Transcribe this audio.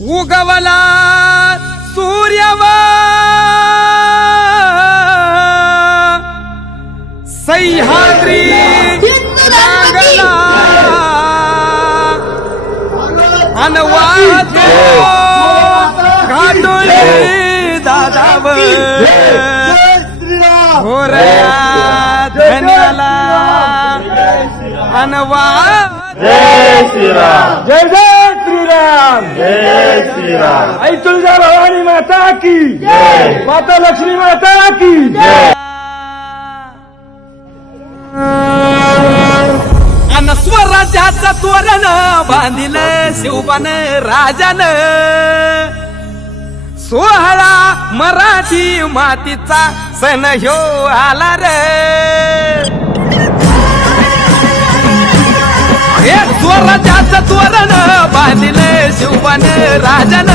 उगवला सूर्यवा सह्याद्री रांगला अनवातो घाटोळी दादावर होरया धन्याला अनवात जय श्रीराम जय जय श्रीराम जय श्रीराम आई तुळजा भवानी माता की जय माता लक्ष्मी माता की अन स्वराज्याचं तोरण बांधिलं शिवबान राजान सोहळा मराठी मातीचा सण ह्यो आला रे हे स्वराज्याचं तोरण बांधिलं शिवबान राजान